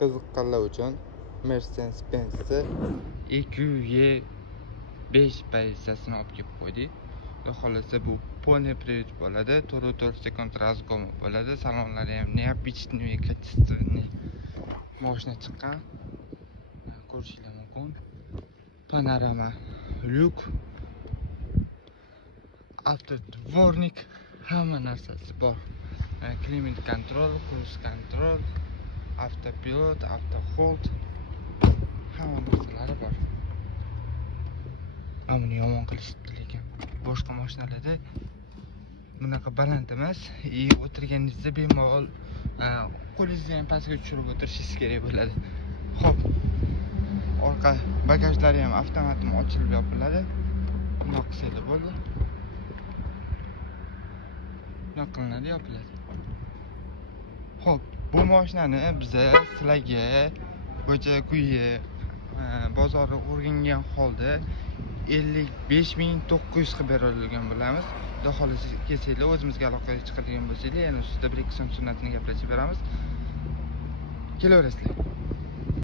qiziqqanlar uchun Mercedes-Benz EQE5 pozitsiyasini olib kelib qo'ydik. Xudo xolasa bu полный привод bo'ladi, 4 sekund razgom bo'ladi. Salonlari ham необычный, качественный mashina chiqqan. Ko'rishinglar mumkin. Panorama lyuk, avtodvornik, hamma narsasi bor. Climate control, cruise control, автопилот, автохолд, hamma narsalari bor. Buni yomon qilishibdi, lekin boshqa mashinalarda bunaqa baland emas. O'tirganingizda bemalol qo'lingizni ham pastga tushirib o'tirishingiz kerak bo'ladi. Xo'p, orqa bagajlari ham avtomatik ochilib yopiladi. Bunday qilsanglar bo'ldi. Bunday qilinadi, yopiladi. Xo'p, bu mashinani biz sizlarga ko'cha-ko'yi bozorni o'rgangan holda 55.900 qilib bera olgan bo'lamiz. Xudo xolasa kelsanglar, o'zimizga aloqaga chiqadigan bo'lsanglar, yana ustida bir ikki so'm sunnatini gaplashib beramiz. Kelaverasizlar.